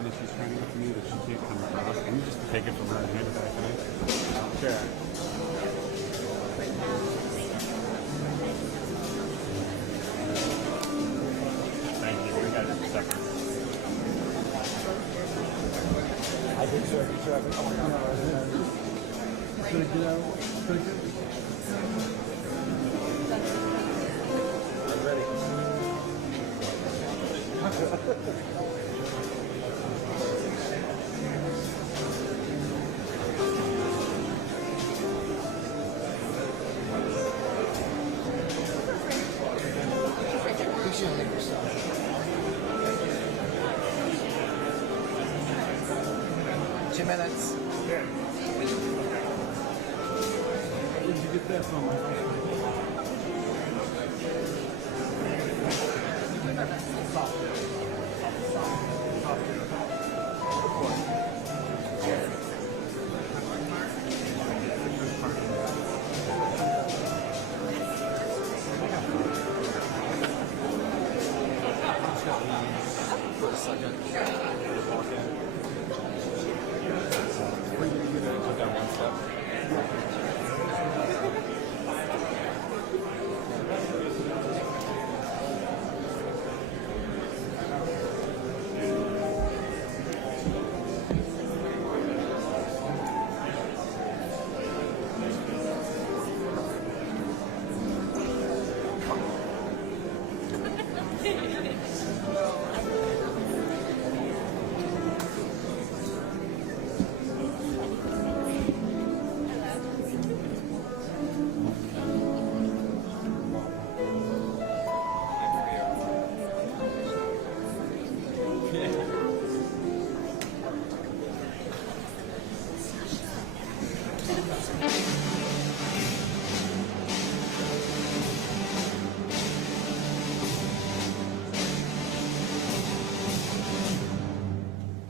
line that she's trying to get to me that she can't come across. Can you just take it from her and hand it back to me? Sure. Thank you. We got it in a second. I think so. Pretty good. Pretty good. I'm ready. Minutes. Where did you get that from? For a second. Walk in. Put down one step.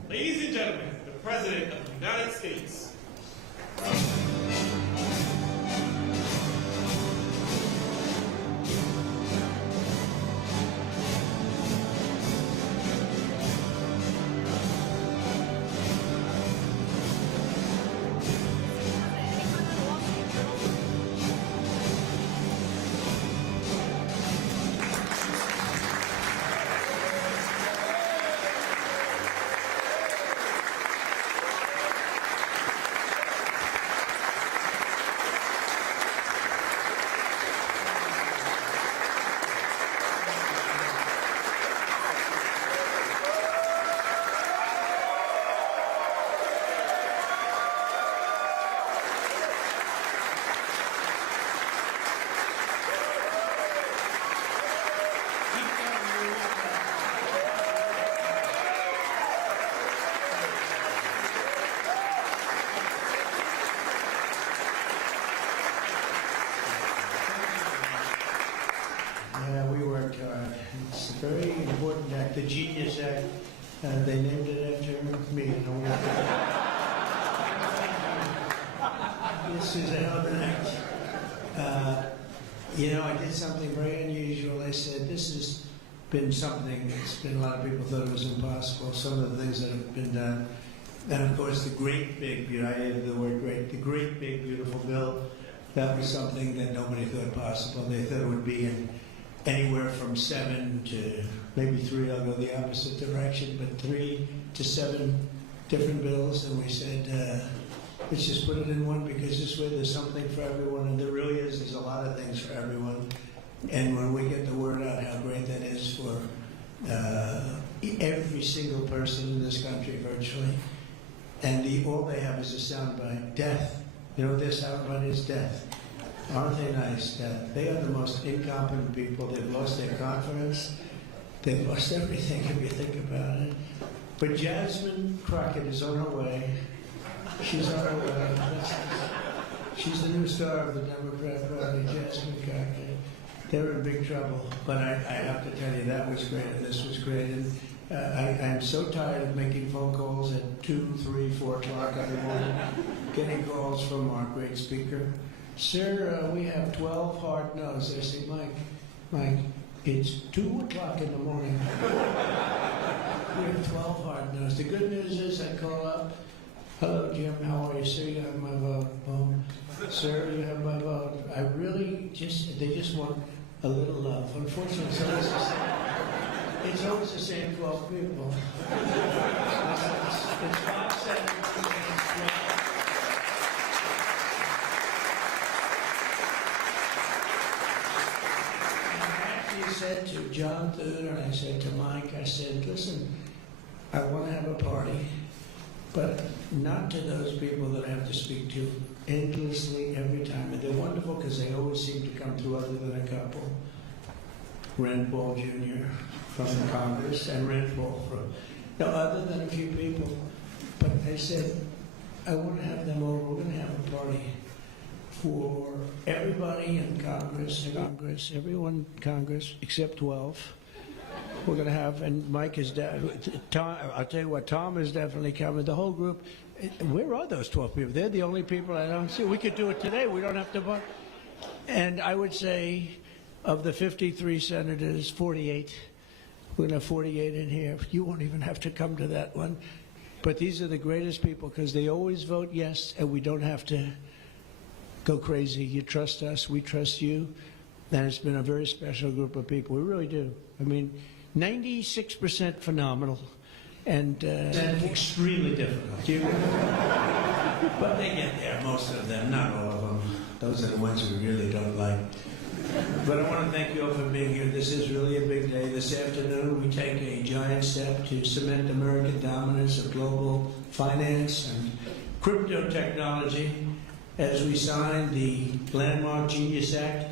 Ladies and gentlemen, the President of the United States. Yeah, we worked hard. It's a very important act, the Genius Act. They named it after me. This is a hell of an act. I did something very unusual. I said, this has been something that's been, a lot of people thought it was impossible, some of the things that have been done. And of course, the great big, I added the word great, the great big beautiful bill, that was something that nobody thought possible. They thought it would be in anywhere from 7 to maybe 3, I'll go the opposite direction, but 3 to 7 different bills. And we said, let's just put it in one, because this way there's something for everyone. And there really is, there's a lot of things for everyone. And when we get the word out how great that is for every single person in this country virtually, and all they have is a soundbite, death. You know what their soundbite is? Death. Aren't they nice? They are the most incompetent people. They've lost their confidence. They've lost everything, if you think about it. But Jasmine Crockett is on her way. She's on her way. She's the new star of the Democrat Party, Jasmine Crockett. They're in big trouble. But I have to tell you, that was great, and this was great. And I'm so tired of making phone calls at 2, 3, 4 o'clock every morning, getting calls from our great speaker. Sir, we have 12 hard no's. I say, Mike, it's 2 o'clock in the morning. We have 12 hard no's. nice. The good news is I call up, hello Jim, how are you? Sir, you have my vote. Sir, you have my vote. I really they just want a little love. Unfortunately, it's always the same 12 people. It's 5 senators. I said to John Thune and I said to Mike, I said, listen, I want to have a party, but not to those people that I have to speak to endlessly every time. And they're wonderful because they always seem to come through other than a couple. Rand Paul Jr. from Congress and Rand Paul from, no, other than a few people. But I said, I want to have them over. We're going to have a party for everybody in Congress, everyone in Congress, except 12. We're going to have, and Mike is, Tom, I'll tell you what, Tom is definitely coming. The whole group, where are those 12 people? They're the only people I don't see. We could do it today. We don't have to vote. And I would say, of the 53 senators, 48, we're going to have 48 in here. You won't even have to come to that one. But these are the greatest people because they always vote yes, and we don't have to go crazy. You trust us, we trust you. And it's been a very special group of people. We really do. I mean, 96% phenomenal and extremely difficult. But they get there, most of them, not all of them. Those are the ones we really don't like. But I want to thank you all for being here. This is really a big day. This afternoon, we take a giant step to cement American dominance of global finance and crypto technology as we sign the landmark Genius Act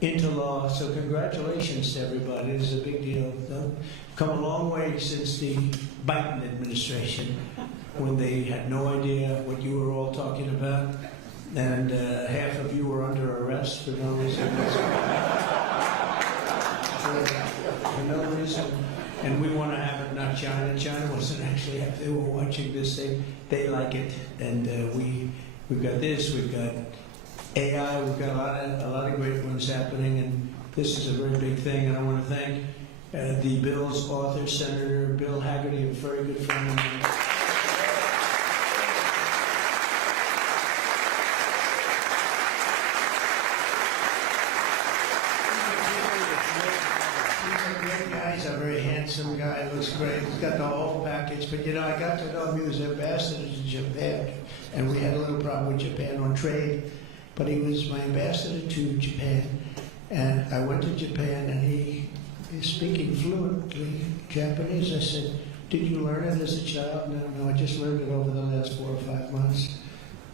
into law. So congratulations to everybody. It is a big deal. They've come a long way since the Biden administration, when they had no idea what you were all talking about, and half of you were under arrest for no reason. For no reason. And we want to have it, not China. China wasn't actually, they were watching this thing. They like it. And we've got this, we've got AI, we've got a lot of great ones happening, and this is a very big thing. And I want to thank the bill's author, Senator Bill Hagerty, a very good friend of mine. He's a very handsome guy, looks great. He's got the whole package. But you know, I got to know him. He was ambassador to Japan, and we had a little problem with Japan on trade. But he was my ambassador to Japan, and I went to Japan, and he is speaking fluently Japanese. I said, "Did you learn it as a child?" No, I just learned it over the last 4 or 5 months.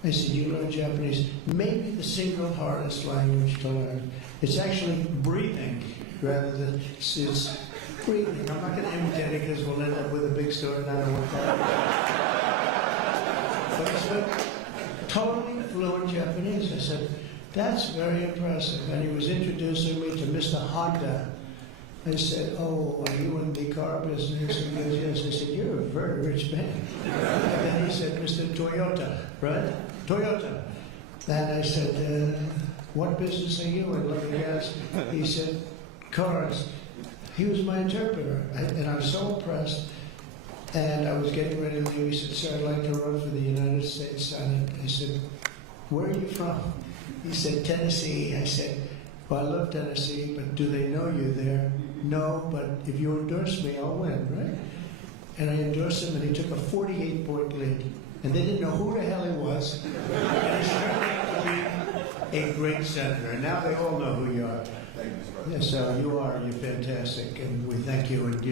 I said, "You learned Japanese? Maybe the single hardest language to learn. It's actually breathing rather than it's breathing." I'm not going to imitate it because we'll end up with a big story, and I don't want that. But he spoke totally fluent Japanese. I said, "That's very impressive." And he was introducing me to Mr. Honda. I said, "Oh, are you in the car business?" He goes, "Yes." I said, "You're a very rich man." And then he said, "Mr. Toyota, right? Toyota." And I said, "What business are you in?" Let me guess. He said, "Cars." He was my interpreter, and I was so impressed. And I was getting ready to leave. He said, "Sir, I'd like to run for the United States Senate." I said, "Where are you from?" He said, "Tennessee." I said, "Well, I love Tennessee, but do they know you there?" "No, but if you endorse me, I'll win, right?" And I endorsed him, and he took a 48-point lead. And they didn't know who the hell he was. And he turned out to be a great senator. And now they all know who you are. Yeah, so you're fantastic, and we thank you. And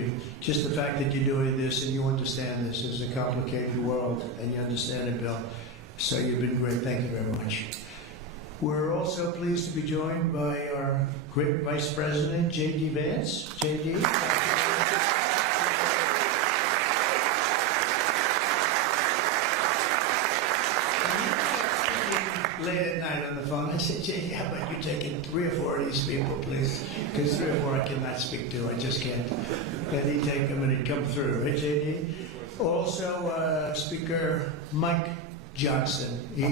just the fact that you're doing this and you understand this is a complicated world, and you understand it, Bill. So you've been great. Thank you very much. We're also pleased to be joined by our great Vice President, J.D. Vance. J.D. Late at night on the phone, I said, "J.D., how about you taking 3 or 4 of these people, please? Because 3 or 4 I cannot speak to. I just can't." And he'd take them and he'd come through, right, J.D.? Also, Speaker Mike Johnson. If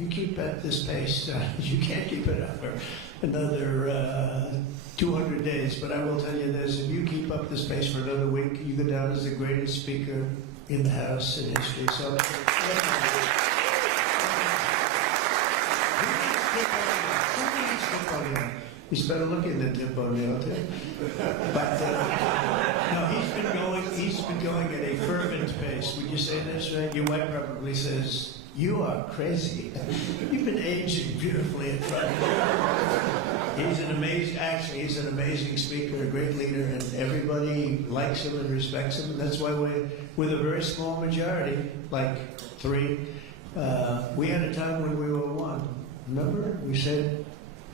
you keep at the this pace. You can't keep it up for another 200 days. But I will tell you this, if you keep up this pace for another week, you go down as the greatest speaker in the House in history. So, he's better looking than Tim O'Neill, too. But no, he's been going at a fervent pace. Would you say this, right? Your wife probably says, "You are crazy. You've been aging beautifully in front of you." He's he's an amazing speaker, a great leader, and everybody likes him and respects him. And that's why with a very small majority, like 3, we had a time when we were 1. Remember? We said,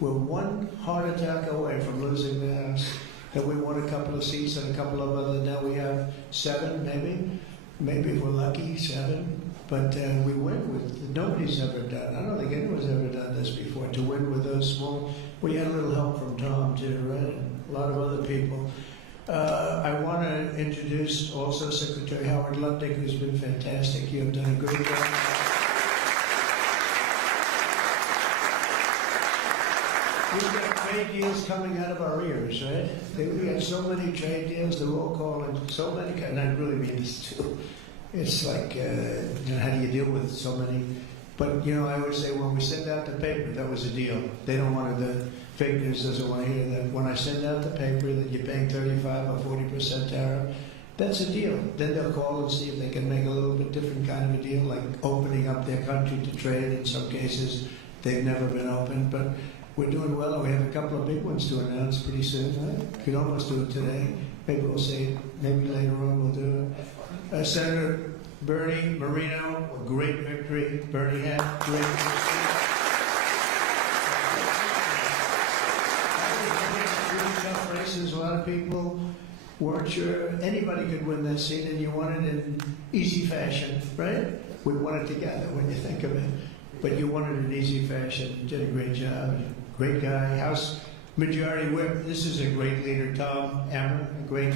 we're 1 heart attack away from losing the House. And we won a couple of seats and a couple of other. Now we have 7, maybe if we're lucky, 7. But we win with, nobody's ever done. I don't think anyone's ever done this before, to win with those small. We had a little help from Tom too, right? And a lot of other people. I want to introduce also Secretary Howard Lutnick, who's been fantastic. You have done a great job. We've got trade deals coming out of our ears, right? We had so many trade deals, the roll call, and so many, and I really mean this too. It's like, how do you deal with so many? But, I would say when we send out the paper, that was a deal. They don't want the fake news doesn't want to hear that. When I send out the paper that you're paying 35 or 40% tariff, that's a deal. Then they'll call and see if they can make a little bit different kind of a deal, like opening up their country to trade. In some cases, they've never been open, but we're doing well. We have a couple of big ones to announce pretty soon, right? Could almost do it today. Maybe we'll say it. Maybe later on we'll do it. Senator Bernie Moreno, a great victory. Bernie had great victory. Really tough races. A lot of people weren't sure anybody could win that seat, and you won it in easy fashion, right? We won it together when you think of it. But you won it in easy fashion. You did a great job. Great guy. House Majority Whip. This is a great leader, Tom Emmer, a great.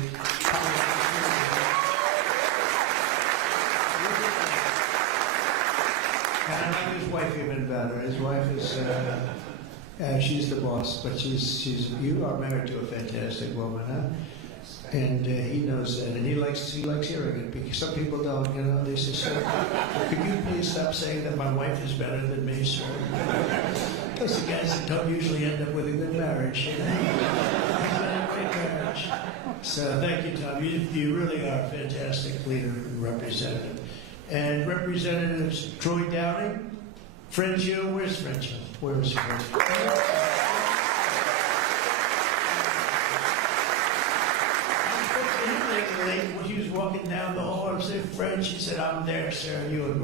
And I like his wife even better. His wife is, she's the boss, but you are married to a fantastic woman, huh? And he knows that, and he likes hearing it, because some people don't, they say, "Sir, could you please stop saying that my wife is better than me, sir?" Those are guys that don't usually end up with a good marriage. A great marriage. So thank you, Tom. You really are a fantastic leader and representative. And Representatives Troy Downing, Frenchio, where's Frenchio? Where's Frenchio? When she was walking down the hall, I said, "French," she said, "I'm there, sir. You're a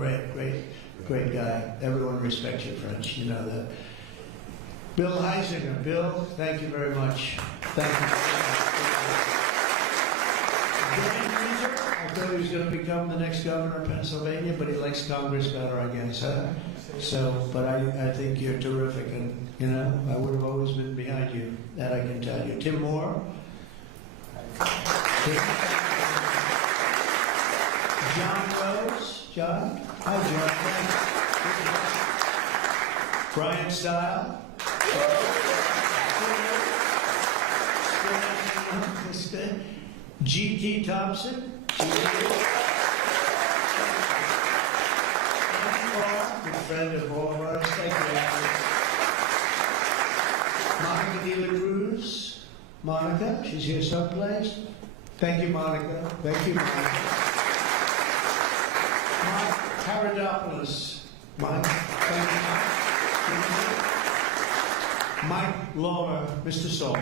great guy. Everyone respects you, French. You know that." Bill Heisinger. Bill, thank you very much. Thank you. I thought he was going to become the next governor of Pennsylvania, but he likes Congress better, I guess, huh? So, but I think you're terrific, and, I would have always been behind you. That I can tell you. Tim Moore. John Rose. John? Hi, John. Brian Style. G.T. Thompson. Good friend of all of ours. Thank you. Monica De La Cruz. Monica, she's here someplace. Thank you, Monica. Thank you, Monica. Mike Paradopoulos. Mike, thank you. Mike Lawler, Mr. Salt.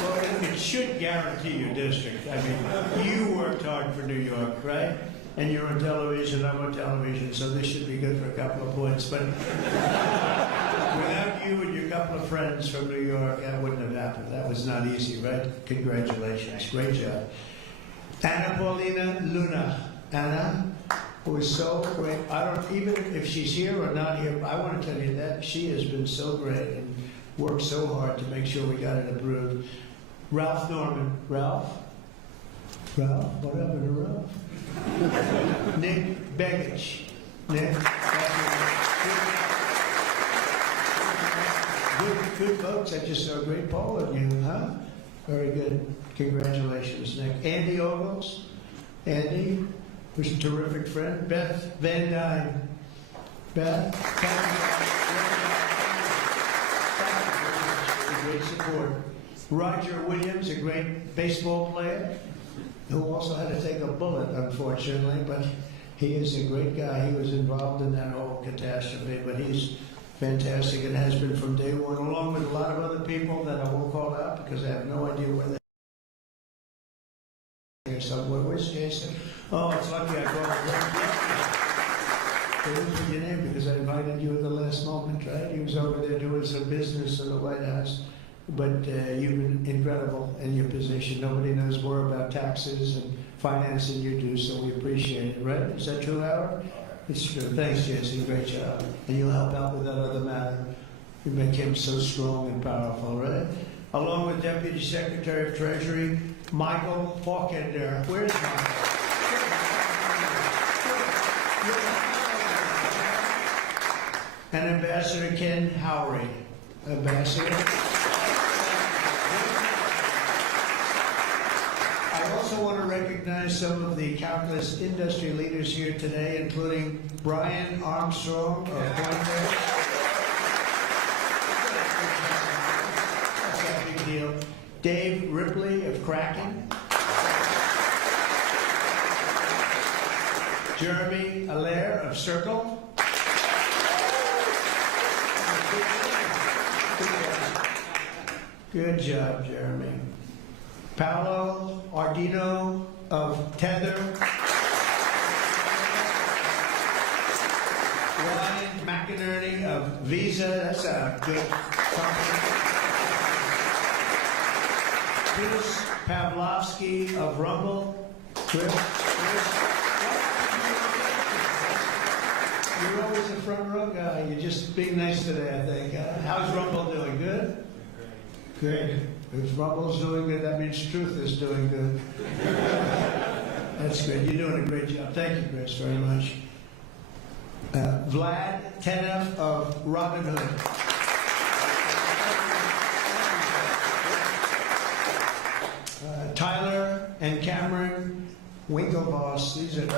Well, it should guarantee your district. I mean, you worked hard for New York, right? And you're on television, I'm on television, so this should be good for a couple of points. But without you and your couple of friends from New York, that wouldn't have happened. That was not easy, right? Congratulations. Great job. Anna Paulina Luna. Anna, who is so great. Even if she's here or not here, I want to tell you that she has been so great and worked so hard to make sure we got it approved. Ralph Norman. Ralph? What happened to Ralph? Nick Begich. Nick, good votes. I just saw a great poll on you, huh? Very good. Congratulations, Nick. Andy Ogles. Andy, who's a terrific friend. Beth Van Dyne. Beth, great support. Roger Williams, a great baseball player, who also had to take a bullet, unfortunately, but he is a great guy. He was involved in that whole catastrophe, but he's fantastic and has been from day one, along with a lot of other people that I won't call out because I have no idea where they are. Somewhere. Where's Jason? Oh, it's lucky I called him. What was your name? Because I invited you at the last moment, right? He was over there doing some business in the White House. But you've been incredible in your position. Nobody knows more about taxes and finance than you do, so we appreciate it, right? Is that true, Howard? It's true. Thanks, Jason. Great job. And you'll help out with that other matter. You make him so strong and powerful, right? Along with Deputy Secretary of Treasury, Michael Faulkender. Where's Michael? And Ambassador Ken Howry. Ambassador. I also want to recognize some of the countless industry leaders here today, including Brian Armstrong of Coinbase. That's a big deal. Dave Ripley of Kraken. Jeremy Allaire of Circle. Good job, Jeremy. Paolo Ardino of Tether. Ryan McInerney of Visa. That's a good company. Chris Pavlovsky of Rumble. Chris. You're always a front row guy. You're just being nice today, I think. How's Rumble doing? Good? Great. If Rumble's doing good, that means Truth is doing good. That's good. You're doing a great job. Thank you, Chris, very much. Vlad Tenev of Robinhood. Tyler and Cameron Winklevoss. These are two.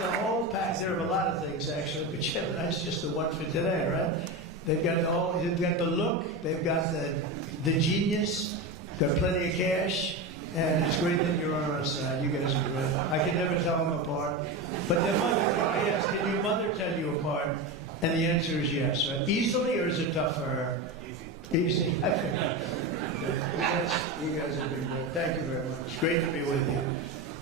The whole pack. There are a lot of things actually, but Gemini's just the one for today, right? They've got they've got the look, they've got the genius, got plenty of cash, and it's great that you're on our side. You guys are great. I can never tell them apart, but their mother, yes, can your mother tell you apart? And the answer is yes, right? Easily, or is it tough for her? Easy. You guys have been great. Thank you very much. It's great to be with you.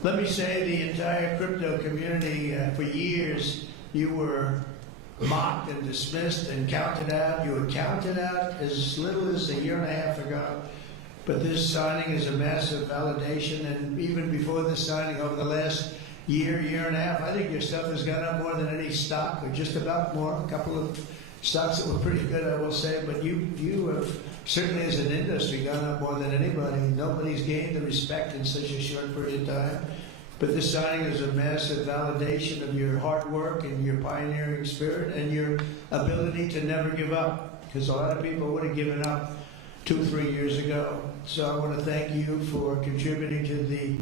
Let me say the entire crypto community, for years, you were mocked and dismissed and counted out. You were counted out as little as a year and a half ago. But this signing is a massive validation. And even before this signing, over the last year and a half, I think your stuff has gone up more than any stock, or just about more. A couple of stocks that were pretty good, I will say. But you have certainly, as an industry, gone up more than anybody. Nobody's gained the respect in such a short period of time. But this signing is a massive validation of your hard work and your pioneering spirit and your ability to never give up. Because a lot of people would have given up 2-3 years ago. So I want to thank you for contributing to the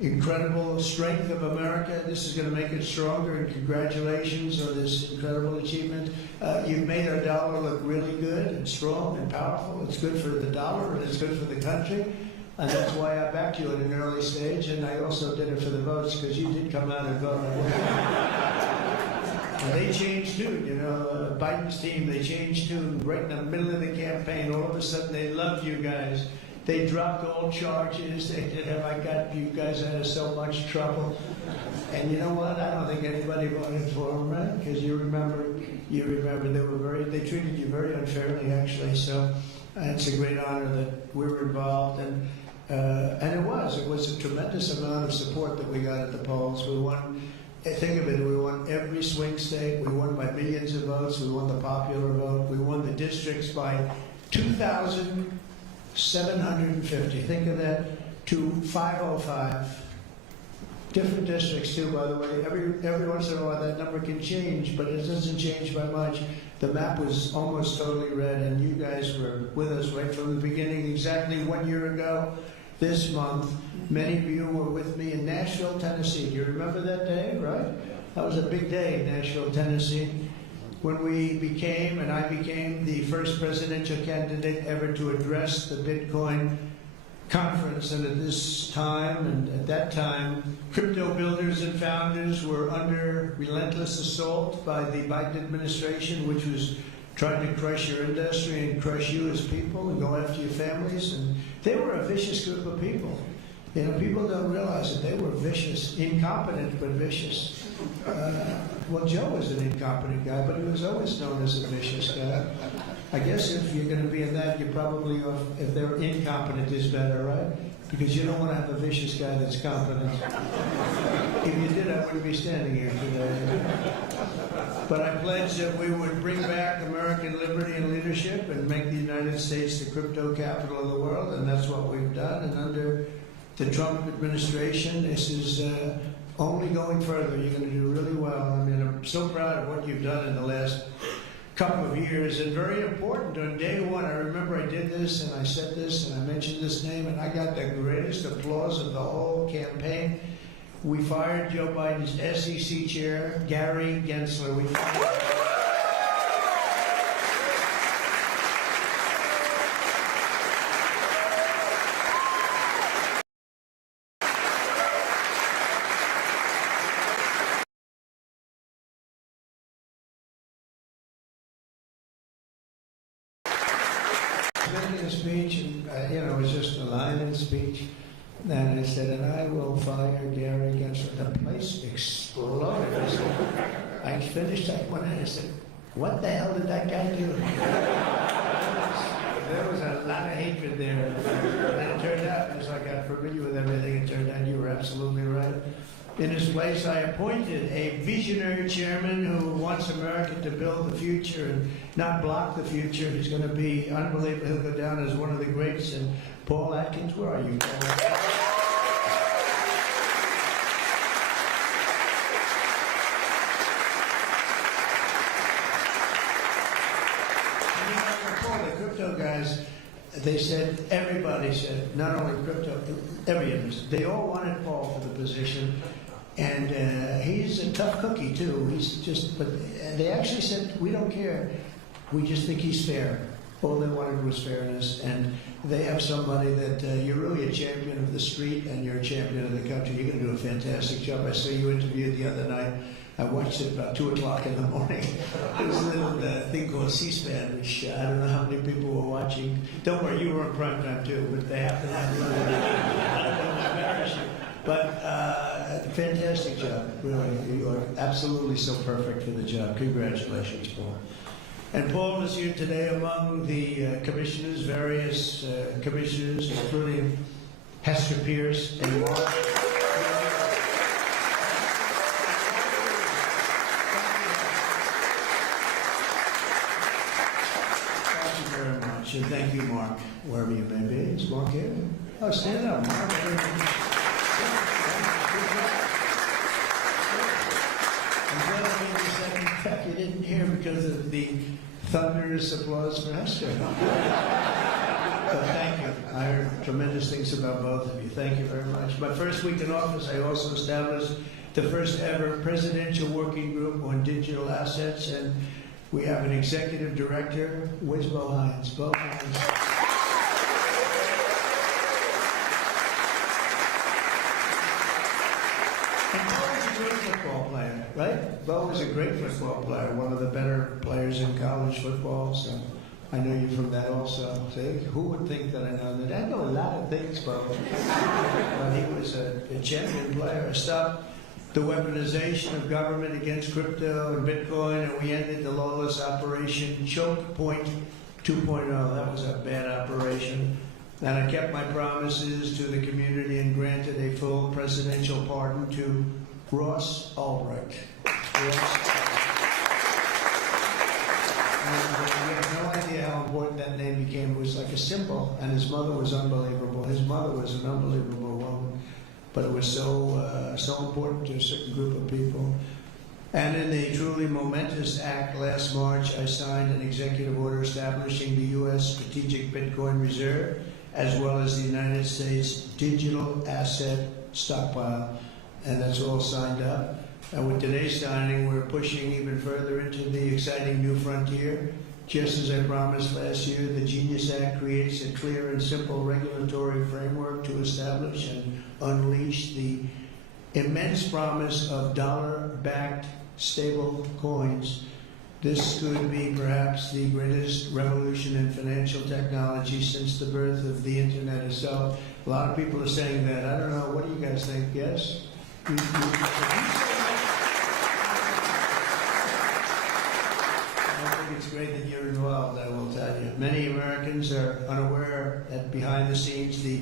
incredible strength of America. This is going to make it stronger, and congratulations on this incredible achievement. You've made our dollar look really good and strong and powerful. It's good for the dollar and it's good for the country. And that's why I backed you at an early stage, and I also did it for the votes, because you did come out and vote. And they changed too, you know, Biden's team, they changed too. Right in the middle of the campaign, all of a sudden they loved you guys. They dropped all charges. They did, have I got you guys out of so much trouble? And you know what? I don't think anybody voted for them, right? Because you remember they treated you very unfairly, actually. So it's a great honor that we were involved, and it was a tremendous amount of support that we got at the polls. We won. Think of it, we won every swing state. We won by millions of votes. We won the popular vote. We won the districts by 2,000 750. Think of that, to 505. Different districts too, by the way. Every once in a while that number can change, but it doesn't change by much. The map was almost totally red, and you guys were with us right from the beginning. Exactly 1 year ago this month, many of you were with me in Nashville, Tennessee. Do you remember that day, right? That was a big day in Nashville, Tennessee, when we became, and I became, the first presidential candidate ever to address the Bitcoin conference. And at this time, and at that time, crypto builders and founders were under relentless assault by the Biden administration, which was trying to crush your industry and crush you as people and go after your families. And they were a vicious group of people. You know, people don't realize that they were vicious, incompetent, but vicious. Well, Joe was an incompetent guy, but he was always known as a vicious guy. I guess if you're going to be in that, you probably, if they're incompetent, is better, right? Because you don't want to have a vicious guy that's competent. If you did, I wouldn't be standing here today. But I pledged that we would bring back American liberty and leadership and make the United States the crypto capital of the world, and that's what we've done. And under the Trump administration, this is only going further. You're going to do really well. I mean, I'm so proud of what you've done in the last couple of years, and very important. On day one, I remember I did this, and I said this, and I mentioned this name, and I got the greatest applause of the whole campaign. We fired Joe Biden's SEC chair, Gary Gensler. We fired making a speech, and it was just a line in the speech. And I said, and I will fire Gary Gensler. The place exploded. I finished that one, and I said, what the hell did that guy do? There was a lot of hatred there. And it turned out, as I got familiar with everything, it turned out you were absolutely right. In his place, I appointed a visionary chairman who wants America to build the future and not block the future. He's going to be unbelievable. He'll go down as one of the greats. And Paul Atkins, where are you, Paul? The crypto guys, they said, everybody said, not only crypto, every industry, they all wanted Paul for the position. And he's a tough cookie too. He's just, but they actually said, we don't care. We just think he's fair. All they wanted was fairness. And they have somebody that you're really a champion of the street and you're a champion of the country. You're going to do a fantastic job. I saw you interviewed the other night. I watched it about 2 o'clock in the morning. There's a little thing called C-SPAN, which I don't know how many people were watching. Don't worry, you were on prime time too, but they happen to have I don't want to embarrass you. But fantastic job, really. You are absolutely so perfect for the job. Congratulations, Paul. And Paul is here today among the commissioners, various commissioners, including Hester Pierce and Mark. Thank you very much. And thank you, Mark, wherever you may be. Is Mark here? Oh, stand up, Mark. In fact, you didn't hear because of the thunderous applause for Hester. But thank you. I heard tremendous things about both of you. Thank you very much. My first week in office, I also established the first ever presidential working group on digital assets, and we have an executive director. Where's Bo Hines? Bo Hines. Football player, right? Bo was a great football player, one of the better players in college football. So I know you from that also. See, who would think that I know that? I know a lot of things, Bo. But he was a champion player. Stopped the weaponization of government against crypto and Bitcoin, and we ended the lawless operation Choke Point 2.0. That was a bad operation. And I kept my promises to the community and granted a full presidential pardon to Ross Ulbricht. And we have no idea how important that name became. It was like a symbol, and his mother was unbelievable. His mother was an unbelievable woman, but it was so important to a certain group of people. And in a truly momentous act last March, I signed an executive order establishing the U.S. Strategic Bitcoin Reserve, as well as the United States Digital Asset Stockpile. And that's all signed up. And with today's signing, we're pushing even further into the exciting new frontier. Just as I promised last year, the Genius Act creates a clear and simple regulatory framework to establish and unleash the immense promise of dollar-backed stable coins. This could be perhaps the greatest revolution in financial technology since the birth of the internet itself. A lot of people are saying that. I don't know. What do you guys think? Yes? I think it's great that you're involved, I will tell you. Many Americans are unaware that behind the scenes, the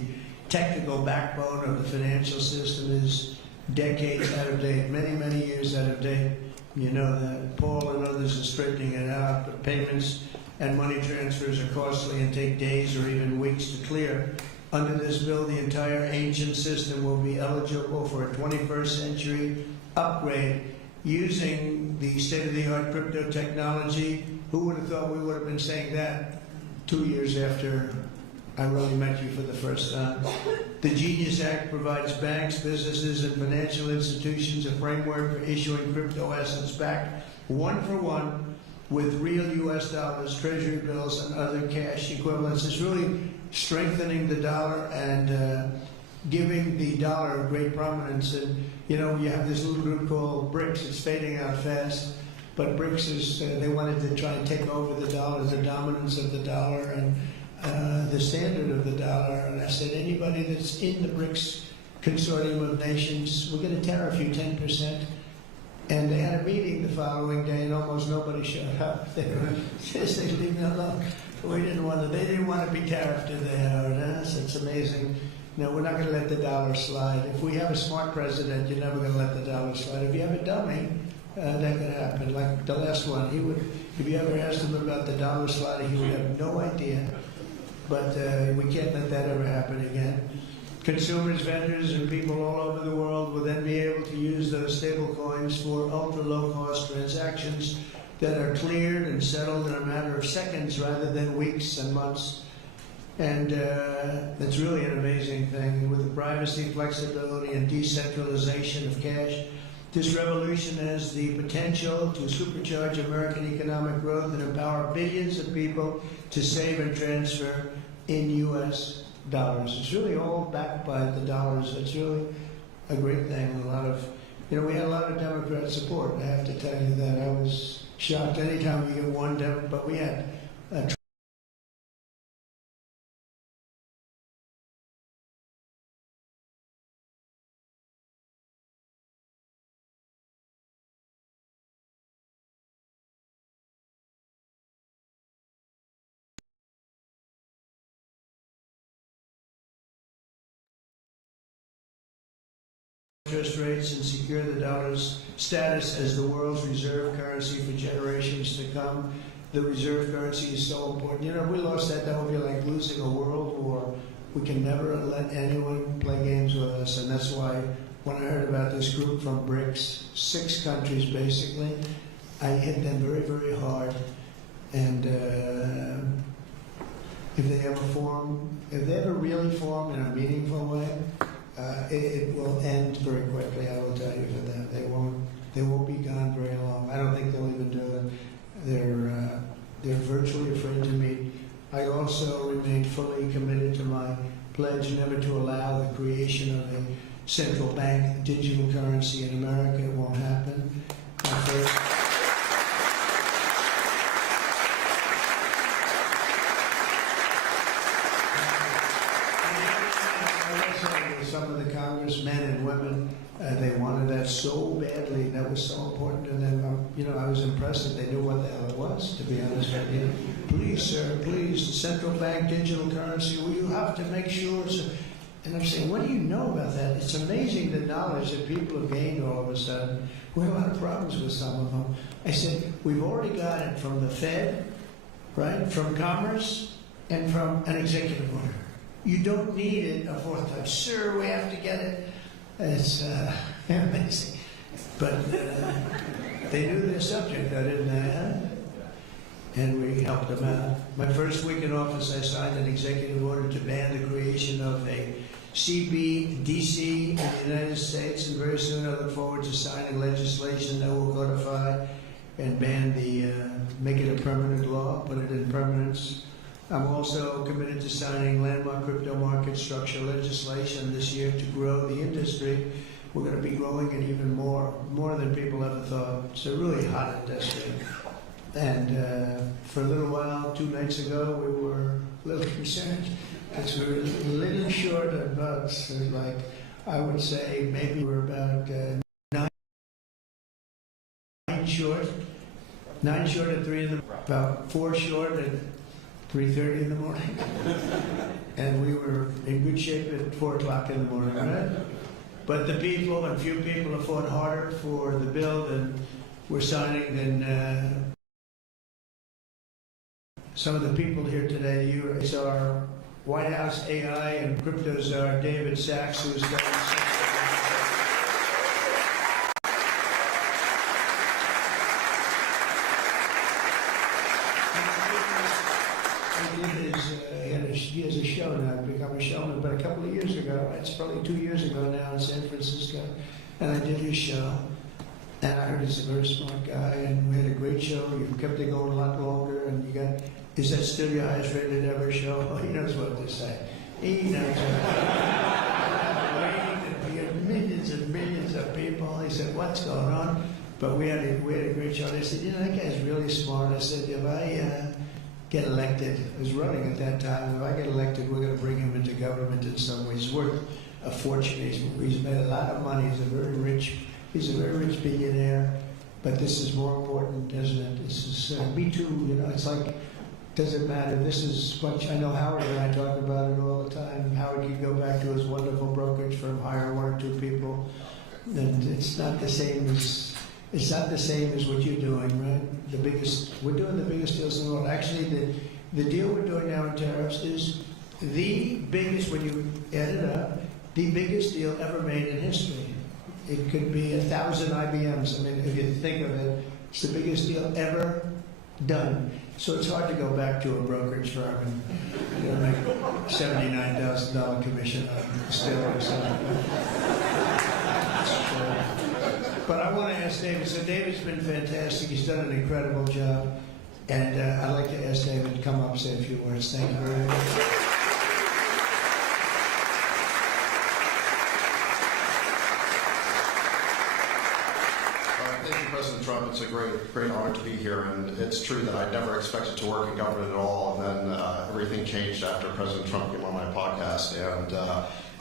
technical backbone of the financial system is decades out of date, many, many years out of date. You know that Paul and others are straightening it out, but payments and money transfers are costly and take days or even weeks to clear. Under this bill, the entire ancient system will be eligible for a 21st century upgrade using the state-of-the-art crypto technology. Who would have thought we would have been saying that 2 years after I really met you for the first time? The Genius Act provides banks, businesses, and financial institutions a framework for issuing crypto assets backed one-for-one with real U.S. dollars, treasury bills, and other cash equivalents. It's really strengthening the dollar and giving the dollar a great prominence. And, you know, you have this little group called BRICS. It's fading out fast. But BRICS is, they wanted to try and take over the dollar, the dominance of the dollar, and the standard of the dollar. And I said, anybody that's in the BRICS consortium of nations, we're going to tariff you 10%. And they had a meeting the following day, and almost nobody showed up. They were just leave me alone. We didn't want to. They didn't want to be tariffed, did they, Howard? It's amazing. No, we're not going to let the dollar slide. If we have a smart president, you're never going to let the dollar slide. If you have a dummy, that could happen. Like the last one, he would. If you ever asked him about the dollar sliding, he would have no idea. But we can't let that ever happen again. Consumers, vendors, and people all over the world will then be able to use those stable coins for ultra-low-cost transactions that are cleared and settled in a matter of seconds rather than weeks and months. And that's really an amazing thing. With the privacy, flexibility, and decentralization of cash, this revolution has the potential to supercharge American economic growth and empower billions of people to save and transfer in U.S. dollars. It's really all backed by the dollars. It's really a great thing. A lot of, you know, we had a lot of Democrat support. I have to tell you that. I was shocked anytime you get one Democrat, but we had interest rates and secure the dollar's status as the world's reserve currency for generations to come. The reserve currency is so important. You know, if we lost that, that would be like losing a world war. We can never let anyone play games with us, and that's why when I heard about this group from BRICS, 6 countries basically, I hit them very, very hard. And if they ever really form in a meaningful way, it will end very quickly. I will tell you for that. They won't be gone very long. I don't think they'll even do it. They're virtually afraid to meet. I also remain fully committed to my pledge never to allow the creation of a central bank digital currency in America. It won't happen. Some of the congressmen and women, they wanted that so badly. That was so important to them. You know, I was impressed that they knew what the hell it was, to be honest with you. Please, sir, please, the central bank digital currency, well, you have to make sure. And I'm saying, what do you know about that? It's amazing the knowledge that people have gained all of a sudden. We have a lot of problems with some of them. I said, we've already got it from the Fed, right? From commerce and from an executive order. You don't need it a fourth time. Sir, we have to get it. It's amazing. But they knew their subject, didn't they? And we helped them out. My first week in office, I signed an executive order to ban the creation of a CBDC in the United States, and very soon I look forward to signing legislation that will codify and ban make it a permanent law, put it in permanence. I'm also committed to signing landmark crypto market structure legislation this year to grow the industry. We're going to be growing it even more than people ever thought. It's a really hot industry. And for a little while, 2 nights ago, we were a little concerned because we were a little short of votes. Like, I would say maybe we're about 9 short. 9 short at 3 in the morning, about 4 short at 3:30 in the morning. And we were in good shape at 4 o'clock in the morning, right? But the people, and few people, have fought harder for the bill than we're signing than some of the people here today. It's our White House AI and crypto czar, David Sachs, who's done he has a show now, become a showman, but a couple of years ago, it's probably 2 years ago now in San Francisco, and I did his show, and I heard he's a very smart guy, and we had a great show. You've kept it going a lot longer, and you got, is that still your highest rated ever show? Oh, he knows what to say. He knows what to say. We had millions and millions of people. He said, what's going on? But we had a great show. They said, that guy's really smart. I said, if I get elected, I was running at that time, if I get elected, we're going to bring him into government in some way. He's worth a fortune. He's made a lot of money. He's a very rich billionaire. But this is more important, isn't it? This is me too. It's like, doesn't matter. This is what I know. Howard and I talk about it all the time. Howard can go back to his wonderful brokerage firm, hire 1 or 2 people, and it's not the same as what you're doing, right? We're doing the biggest deals in the world. Actually, the deal we're doing now in tariffs is the biggest, when you add it up, the biggest deal ever made in history. It could be 1,000 IBMs. I mean, if you think of it, it's the biggest deal ever done. So it's hard to go back to a brokerage firm and make $79,000 commission on still or something. But I want to ask David. So David's been fantastic. He's done an incredible job. And I'd like to ask David to come up and say a few words. Thank you very much. Thank you, President Trump. It's a great honor to be here. And it's true that I never expected to work in government at all. And then everything changed after President Trump came on my podcast. And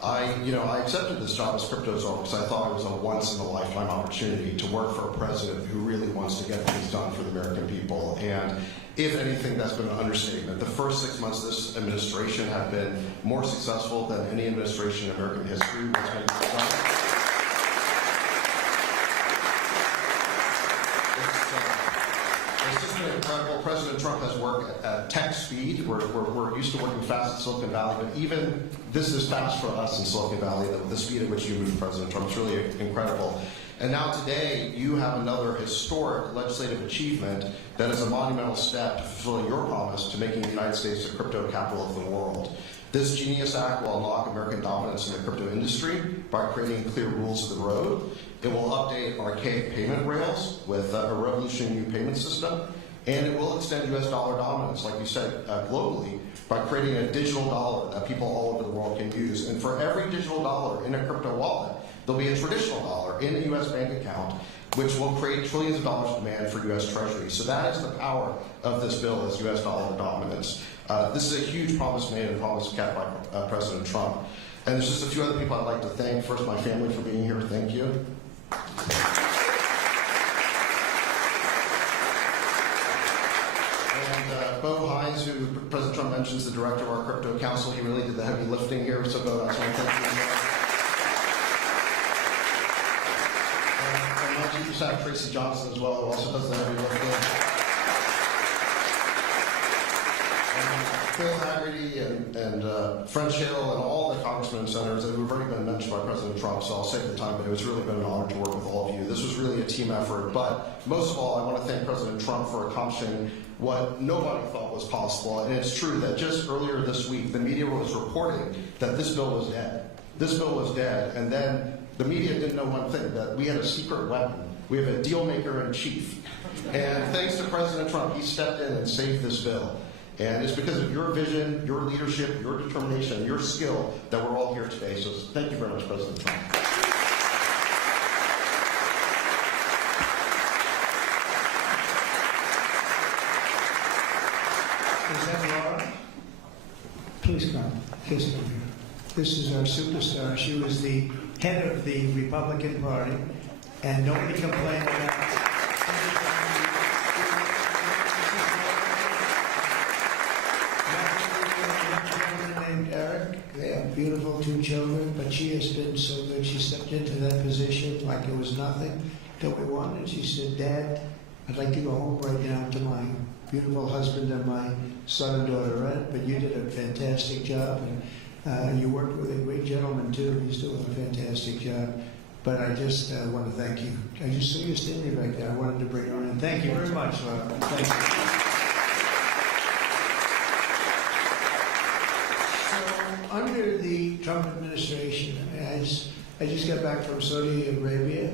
I accepted this job as crypto czar because I thought it was a once-in-a-lifetime opportunity to work for a president who really wants to get things done for the American people. And if anything, that's been an understatement. The first 6 months of this administration have been more successful than any administration in American history. It's just been incredible. President Trump has worked at tech speed. We're used to working fast in Silicon Valley, but even this is fast for us in Silicon Valley, the speed at which you move, President Trump. It's really incredible. And now today, you have another historic legislative achievement that is a monumental step to fulfilling your promise to making the United States the crypto capital of the world. This Genius Act will unlock American dominance in the crypto industry by creating clear rules of the road. It will update archaic payment rails with a revolutionary new payment system, and it will extend U.S. dollar dominance, like you said, globally, by creating a digital dollar that people all over the world can use. And for every digital dollar in a crypto wallet, there'll be a traditional dollar in a U.S. bank account, which will create trillions of dollars of demand for U.S. Treasury. So that is the power of this bill, is U.S. dollar dominance. This is a huge promise made and a promise kept by President Trump. And there's just a few other people I'd like to thank. First, my family for being here. Thank you. And Bo Hines, who President Trump mentions, the director of our crypto council, he really did the heavy lifting here. So Bo, I just want to thank you. And my chief of staff, Tracy Johnson, as well, who also does the heavy lifting. Phil Haggerty and French Hill and all the congressmen and senators that have already been mentioned by President Trump, so I'll save the time, but it was really been an honor to work with all of you. This was really a team effort, but most of all, I want to thank President Trump for accomplishing what nobody thought was possible. And it's true that just earlier this week, the media was reporting that this bill was dead. This bill was dead, and then the media didn't know one thing, that we had a secret weapon. We have a deal maker in chief. And thanks to President Trump, he stepped in and saved this bill. And it's because of your vision, your leadership, your determination, your skill that we're all here today. So thank you very much, President Trump. Is that Laura? Please come. Please come here. This is our superstar. She was the head of the Republican Party, and nobody complained about it. Named Eric. They have beautiful 2 children, but she has been so good. She stepped into that position like it was nothing that we wanted. She said, "Dad, I'd like to go home right now to my beautiful husband and my son and daughter, right? But you did a fantastic job, and you worked with a great gentleman too. He's doing a fantastic job. But I just want to thank you. I just saw you standing back there. I wanted to bring her in. Thank you very much, Laura. Thank you." So, under the Trump administration, I just got back from Saudi Arabia,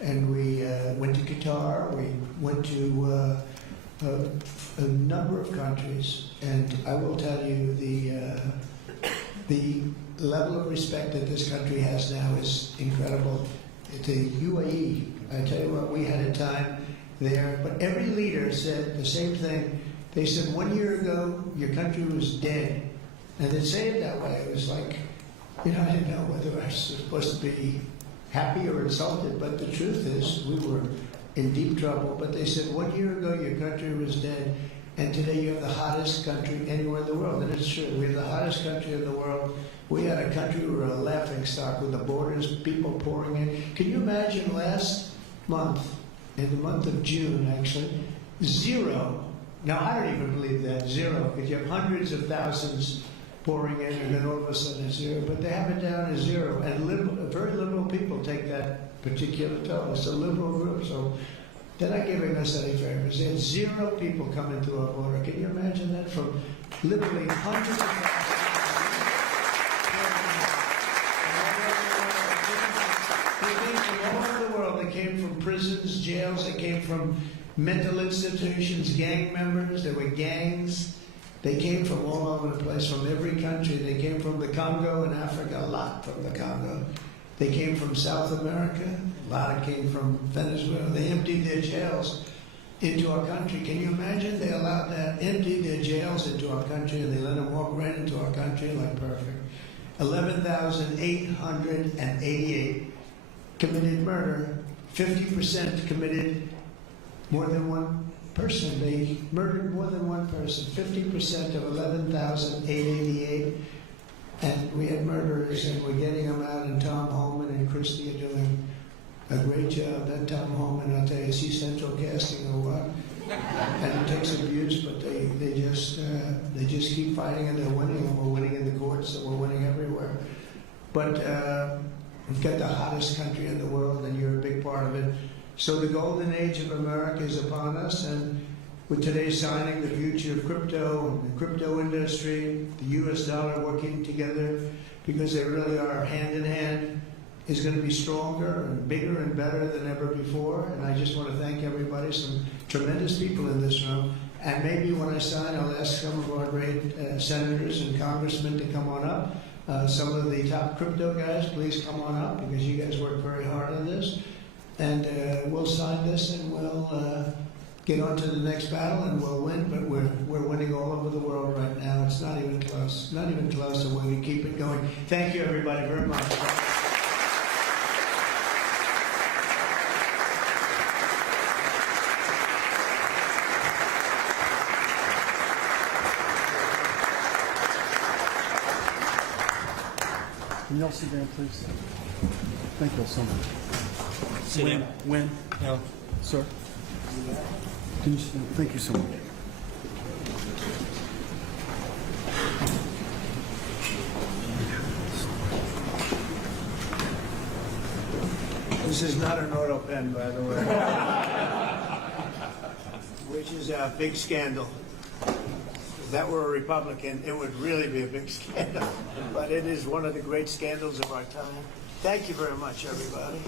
and we went to Qatar. We went to a number of countries, and I will tell you the level of respect that this country has now is incredible. The UAE, I tell you what, we had a time there, but every leader said the same thing. They said 1 year ago, your country was dead. And they'd say it that way. It was like, I didn't know whether I was supposed to be happy or insulted, but the truth is we were in deep trouble. But they said 1 year ago, your country was dead. And today you have the hottest country anywhere in the world. And it's true. We have the hottest country in the world. We had a country we were a laughing stock with the borders, people pouring in. Can you imagine last month, in the month of June actually, 0. Now I don't even believe that, 0, because you have hundreds of thousands pouring in and then all of a sudden it's 0. But they have it down as 0. And very liberal people take that particular tone. It's a liberal group. So they're not giving us any favors. There's 0 people coming through our border. Can you imagine that? From literally hundreds of thousands. They came from all over the world. They came from prisons, jails. They came from mental institutions, gang members. There were gangs. They came from all over the place, from every country. They came from the Congo in Africa, a lot from the Congo. They came from South America, a lot came from Venezuela. They emptied their jails into our country. Can you imagine? They allowed that, emptied their jails into our country, and they let them walk right into our country like perfect. 11,888 committed murder. 50% committed more than one person. They murdered more than one person. 50% of 11,888. And we had murderers, and we're getting them out, and Tom Homan and Christie are doing a great job. That Tom Homan, I'll tell you, is he central casting or what? And it takes abuse, but they just keep fighting, and they're winning, and we're winning in the courts, and we're winning everywhere. But we've got the hottest country in the world, and you're a big part of it. So the golden age of America is upon us, and with today's signing, the future of crypto and the crypto industry, the U.S. dollar working together, because they really are hand in hand, is going to be stronger and bigger and better than ever before. And I just want to thank everybody, some tremendous people in this room. And maybe when I sign, I'll ask some of our great senators and congressmen to come on up. Some of the top crypto guys, please come on up, because you guys work very hard on this. And we'll sign this, and we'll get on to the next battle, and we'll win. But we're winning all over the world right now. It's not even close. Not even close, and we're going to keep it going. Thank you, everybody, very much. Can you all sit down, please? Thank you all so much. Sit down. When? No. Sir? Can you sit down? Thank you so much. This is not an auto pen, by the way. Which is a big scandal. If that were a Republican, it would really be a big scandal. But it is one of the great scandals of our time. Thank you very much, everybody.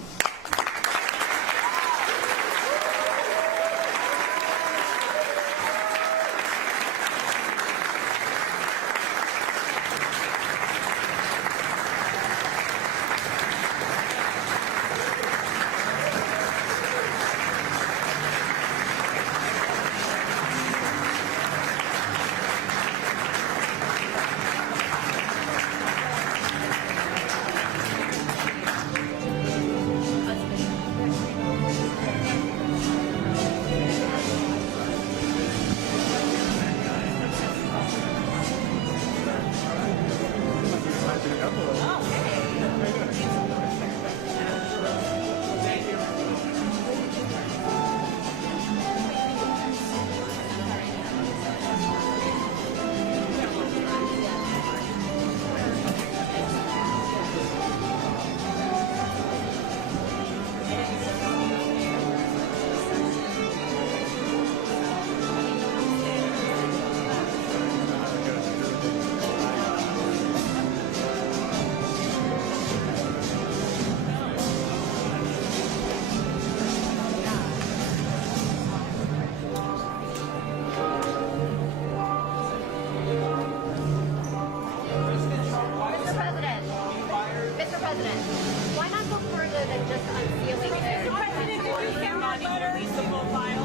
Mr. President, why not go further than just unsealing this? Mr. President, if you cannot release the full file,